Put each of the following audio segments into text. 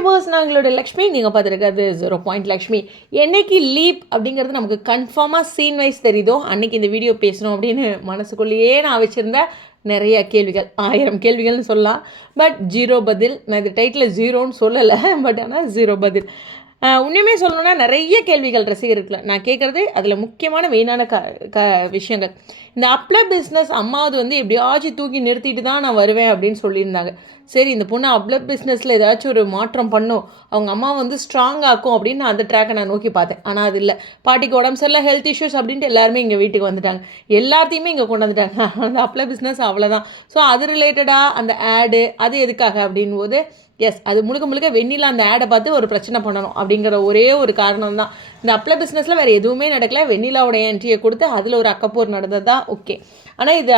Viewers நான் எங்களோட லக்ஷ்மி நீங்கள் பார்த்துருக்கிறது ஜீரோ பாயிண்ட் லக்ஷ்மி. என்னைக்கு லீப் அப்படிங்கிறது நமக்கு கன்ஃபார்மாக சீன் வைஸ் தெரியுதோ அன்னைக்கு இந்த வீடியோ பேசணும் அப்படின்னு மனசுக்குள்ளேயே நான் வச்சுருந்தேன் நிறைய கேள்விகள். ஆயிரம் கேள்விகள்னு சொல்லலாம். பட் ஜீரோ பதில் நான் இது டைட்டில் ஜீரோன்னு சொல்லலை பட் ஆனால் ஜீரோ பதில். ஆஹ் உண்மையுமே சொல்லணும்னா நிறைய கேள்விகள் ரசிகர்கள் நான் கேட்குறது அதில் முக்கியமான மெயினான க க விஷயங்கள். இந்த அப்ள பிஸ்னஸ் அம்மாவது வந்து எப்படியாச்சும் தூக்கி நிறுத்திட்டு தான் நான் வருவேன் அப்படின்னு சொல்லியிருந்தாங்க. சரி இந்த பொண்ணு அப்ல பிஸ்னஸில் ஏதாச்சும் ஒரு மாற்றம் பண்ணும். அவங்க அம்மா வந்து ஸ்ட்ராங் ஆக்கும் அப்படின்னு நான் அந்த ட்ராக்கை நான் நோக்கி பார்த்தேன். ஆனால் அது இல்லை. பாட்டிக்கு உடம்பு சரியில்லை ஹெல்த் இஷ்யூஸ் அப்படின்ட்டு எல்லாருமே இங்கே வீட்டுக்கு வந்துட்டாங்க. எல்லாத்தையுமே இங்கே கொண்டு வந்துட்டாங்க. அந்த அப்ள பிஸ்னஸ் அவ்வளோதான் ஸோ அது ரிலேட்டடாக அந்த ஆடு அது எதுக்காக அப்படின் போது எஸ் அது முழுக்க முழுக்க வெண்ணிலா அந்த ஆடை பார்த்து ஒரு பிரச்சனை பண்ணணும் அப்படிங்கிற ஒரே ஒரு காரணம் தான் இந்த அப்ளை பிஸ்னஸில் வேறு எதுவுமே நடக்கல. வெண்ணிலாவோட என்ட்ரியை கொடுத்து அதில் ஒரு அக்கப்போர் நடந்தது தான் ஓகே ஆனால் இது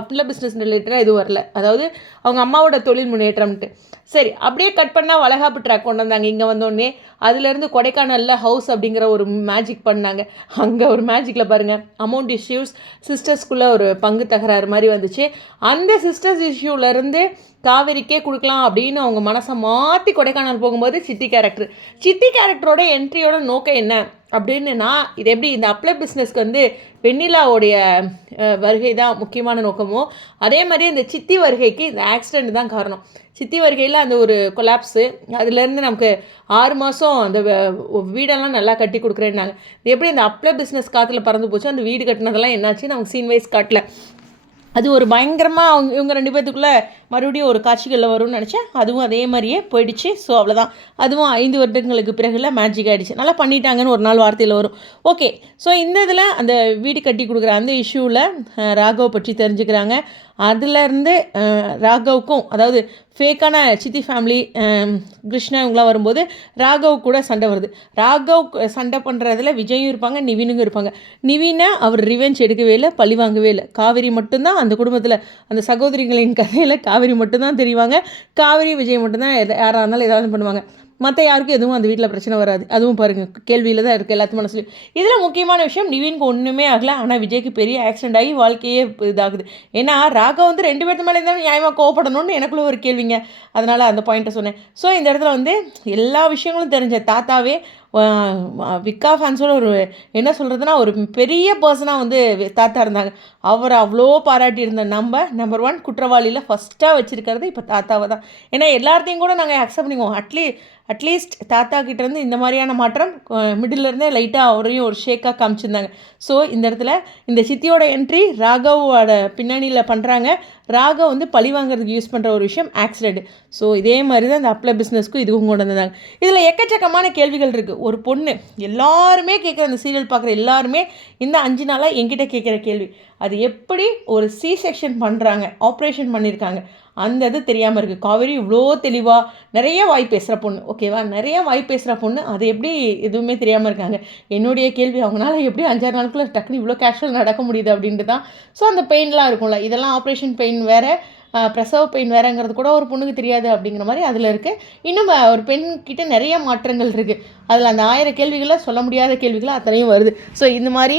அப்ளை பிஸ்னஸ் ரிலேட்டடாக எதுவும் வரல. அதாவது அவங்க அம்மாவோட தொழில் முன்னேற்றம்ட்டு சரி அப்படியே கட் பண்ணால் வளகாப்பு ட்ராக் கொண்டு வந்தாங்க. இங்கே வந்தோடனே அதுலேருந்து கொடைக்கானலில் ஹவுஸ் அப்படிங்கிற ஒரு மேஜிக் பண்ணாங்க. அங்கே ஒரு மேஜிக்கில் பாருங்கள் அமௌண்ட் இஷ்யூஸ் சிஸ்டர்ஸ்குள்ளே ஒரு பங்கு தகராறு மாதிரி வந்துச்சு. அந்த சிஸ்டர்ஸ் இஷ்யூலேருந்து காவேரிக்கே கொடுக்கலாம் அப்படின்னு அவங்க மனசை மாற்றி கொடைக்கானல் போகும்போது சித்தி கேரக்டர் சித்தி கேரக்டரோட என்ட்ரியோட நோக்கம் என்ன? அப்படின்னு இது எப்படி இந்த அப்ளை பிஸ்னஸ்க்கு வந்து வெண்ணிலாவுடைய வருகை தான் முக்கியமான நோக்கமோ அதே மாதிரி இந்த சித்தி வருகைக்கு இந்த ஆக்சிடெண்ட் தான் காரணம். சித்தி வருகையில் அந்த ஒரு கொலாப்ஸு அதுலேருந்து நமக்கு ஆறு மாதம் அந்த வீடெல்லாம் நல்லா கட்டி கொடுக்குறேன்னாங்க. இது எப்படி இந்த அப்ளை பிஸ்னஸ் காற்றுல பறந்து போச்சு அந்த வீடு கட்டினதெல்லாம் என்னாச்சு நமக்கு சீன் வைஸ் காட்டல. அது ஒரு பயங்கரமாக அவங்க இவங்க ரெண்டு பேர்த்துக்குள்ளே மறுபடியும் ஒரு காட்சிகளில் வரும்னு நினச்சேன் அதுவும் அதே மாதிரியே போயிடுச்சு. ஸோ அவ்வளோதான் அதுவும் ஐந்து வருடங்களுக்கு பிறகுல மேஜிக் ஆகிடுச்சு நல்லா பண்ணிட்டாங்கன்னு ஒரு நாள் வார்த்தையில் வரும். ஓகே ஸோ இந்த இதில் அந்த வீடு கட்டி கொடுக்குற அந்த இஷ்யூவில் ராகவ் பற்றி தெரிஞ்சுக்கிறாங்க. அதுலேருந்து ராகவுக்கும் அதாவது ஃபேக்கான சித்தி ஃபேமிலி கிருஷ்ணா இவங்களாம் வரும்போது ராகவ் கூட சண்டை வருது. ராகவ் சண்டை பண்ணுறதுல விஜயும் இருப்பாங்க நிவினுங்க இருப்பாங்க. நிவினை அவர் ரிவெஞ்ச் எடுக்கவே இல்லை பழி வாங்கவே இல்லை. காவேரி மட்டும்தான் அந்த குடும்பத்தில் அந்த சகோதரிகளின் கதையில் காவேரி மட்டும்தான் தெரிவாங்க. காவேரி விஜய் மட்டும்தான் எத- யாராக இருந்தாலும் ஏதாவது பண்ணுவாங்க. மற்ற யாருக்கும் எதுவும் அந்த வீட்டில் பிரச்சனை வராது. அதுவும் பாருங்கள் கேள்வியில் தான் இருக்குது எல்லாத்து மனசுலையும். இதில் முக்கியமான விஷயம் நிவின்க்கு ஒன்றுமே ஆகலை. ஆனால் விஜய்க்கு பெரிய ஆக்சிடென்ட் ஆகி வாழ்க்கையே இதாகுது. ஏன்னா ராகா வந்து ரெண்டு பேர்த்து மேலே இருந்தாலும் நியாயமாக கோவப்படணும்னு எனக்குள்ள ஒரு கேள்விங்க. அதனால் அந்த பாயிண்ட்டை சொன்னேன். ஸோ இந்த இடத்துல வந்து எல்லா விஷயங்களும் தெரிஞ்ச தாத்தாவே விக்கா ஃபேன்ஸோட ஒரு என்ன சொல்கிறதுனா ஒரு பெரிய பர்சனாக வந்து தாத்தா இருந்தாங்க. அவரை அவ்வளோ பாராட்டி இருந்த நம்ம நம்பர் ஒன் குற்றவாளியில் ஃபஸ்ட்டாக வச்சுருக்கிறது இப்போ தாத்தாவை தான். ஏன்னா எல்லாத்தையும் கூட நாங்கள் அக்செப்ட் பண்ணிக்குவோம். அட்லீ அட்லீஸ்ட் தாத்தா கிட்டேருந்து இந்த மாதிரியான மாற்றம் மிடில் இருந்தே லைட்டாக அவரையும் ஒரு ஷேக்காக காமிச்சிருந்தாங்க. ஸோ இந்த இடத்துல இந்த சித்தியோட என்ட்ரி ராகவோட பின்னணியில் பண்ணுறாங்க ராகம் வந்து பழி வாங்குறதுக்கு யூஸ் பண்ணுற ஒரு விஷயம் ஆக்சிடென்ட் ஸோ இதே மாதிரி தான் இந்த அப்ளை பிஸ்னஸ்க்கும் இதுவும் கொண்டு வந்தாங்க இதில் எக்கச்சக்கமான கேள்விகள் இருக்குது ஒரு பொண்ணு எல்லாருமே கேட்குற அந்த சீரியல் பார்க்குற எல்லாருமே இந்த அஞ்சு நாளாக என்கிட்ட கேட்குற கேள்வி. அது எப்படி ஒரு சி செக்ஷன் பண்ணுறாங்க ஆப்ரேஷன் பண்ணியிருக்காங்க அந்த இது தெரியாமல் இருக்குது காவேரி இவ்வளோ தெளிவாக நிறைய வாய் பேசுகிற பொண்ணு. ஓகேவா நிறைய வாய் பேசுகிற பொண்ணு. அது எப்படி எதுவுமே தெரியாமல் இருக்காங்க. என்னுடைய கேள்வி அவங்களால எப்படி அஞ்சாறு நாளுக்குள்ளே டக்குனு இவ்வளோ கேஷுவல் நடக்க முடியுது அப்படின்ட்டு தான். ஸோ அந்த பெயின்லாம் இருக்கும்ல. இதெல்லாம் ஆப்ரேஷன் பெயின் வேறு பிரசவ பெயின் வேறங்கிறது கூட ஒரு பொண்ணுக்கு தெரியாது அப்படிங்கிற மாதிரி அதில் இருக்குது இன்னும் ஒரு பெண்கிட்ட நிறைய மாற்றங்கள் இருக்குது அதில் அந்த ஆயிரம் கேள்விகளை சொல்ல முடியாத கேள்விகள் அத்தனையும் வருது. ஸோ இந்த மாதிரி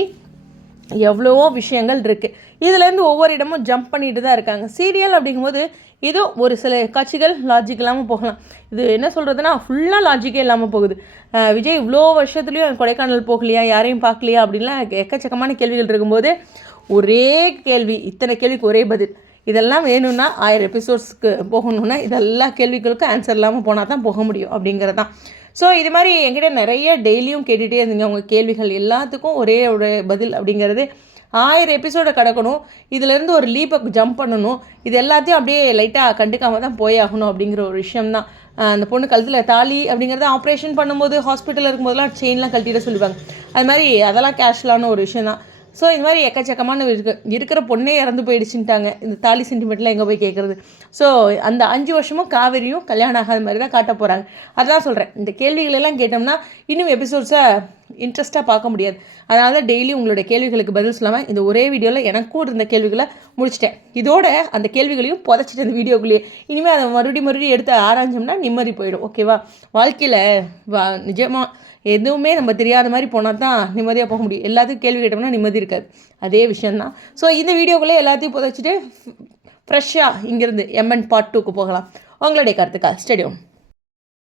எவ்வளவோ விஷயங்கள் இருக்குது இதுலேருந்து ஒவ்வொரு இடமும் ஜம்ப் பண்ணிட்டு தான் இருக்காங்க. சீரியல் அப்படிங்கும்போது ஏதோ ஒரு சில காட்சிகள் லாஜிக் இல்லாமல் போகலாம். இது என்ன சொல்கிறதுனா ஃபுல்லாக லாஜிக்கே இல்லாமல் போகுது. விஜய் இவ்வளோ வருஷத்துலேயும் கொடைக்கானல் போகலையா யாரையும் பார்க்கலையா அப்படின்லாம் எக்கச்சக்கமான கேள்விகள் இருக்கும்போது ஒரே கேள்வி இத்தனை கேள்விக்கு ஒரே பதில். இதெல்லாம் வேணும்னா ஆயிரம் எபிசோட்ஸ்க்கு போகணுன்னா இதெல்லா கேள்விகளுக்கும் ஆன்சர் இல்லாமல் போனால் தான் போக முடியும் அப்படிங்கிறது தான் ஸோ இது மாதிரி என்கிட்ட நிறைய டெய்லியும் கேட்டுகிட்டே இருந்தீங்க. உங்கள் கேள்விகள் எல்லாத்துக்கும் ஒரே ஒரு பதில் அப்படிங்கிறது. ஆயிரம் எபிசோடை கடக்கணும். இதுலேருந்து ஒரு லீப்பை ஜம்ப் பண்ணணும். இது எல்லாத்தையும் அப்படியே லைட்டாக கண்டுக்காமல் தான் போயாகணும் அப்படிங்கிற ஒரு விஷயம்தான். தான் அந்த பொண்ணு கழுத்தில் தாலி அப்படிங்கிறத ஆப்ரேஷன் பண்ணும்போது ஹாஸ்பிட்டலில் இருக்கும்போதெல்லாம் செயின்லாம் கழட்டிட சொல்லுவாங்க. அது மாதிரி அதெல்லாம் கேஷ்லான ஒரு விஷயம் தான் ஸோ இந்த மாதிரி எக்கச்சக்கமான இருக்கு. இருக்கிற பொண்ணே இறந்து போயிடுச்சுட்டாங்க இந்த தாலி சென்டிமெண்ட்லாம் எங்கே போய் கேட்குறது ஸோ அந்த அஞ்சு வருஷமும் காவேரியும் கல்யாணம் ஆகாத மாதிரி தான் காட்ட போகிறாங்க அதான் சொல்கிறேன் இந்த கேள்விகளெல்லாம் கேட்டோம்னா இன்னும் எபிசோட்ஸை இன்ட்ரெஸ்ட்டாக பார்க்க முடியாது. அதனால தான் டெய்லி உங்களுடைய கேள்விகளுக்கு பதில் சொல்லாமல் இந்த ஒரே வீடியோவில் எனக்கும் இருந்த கேள்விகளை முடிச்சிட்டேன். இதோட அந்த கேள்விகளையும் புதைச்சிட்டு அந்த வீடியோக்குள்ளேயே. இனிமேல் அதை மறுபடியும் மறுபடியும் எடுத்து ஆராய்ஞ்சோம்னா நிம்மதி போயிடும். ஓகேவா வாழ்க்கையில் வா நிஜமாக எதுவுமே நம்ம தெரியாத மாதிரி போனால் தான் நிம்மதியாக போக முடியும். எல்லாத்துக்கும் கேள்வி கேட்டோம்னா நிம்மதி இருக்காது. அதே விஷயந்தான் ஸோ இந்த வீடியோக்குள்ளே எல்லாத்தையும் புதைச்சிட்டு ஃப்ரெஷ்ஷாக இங்கேருந்து எம்என் பார்ட் டூக்கு போகலாம். உங்களுடைய கருத்துக்கா ஸ்டேடியம்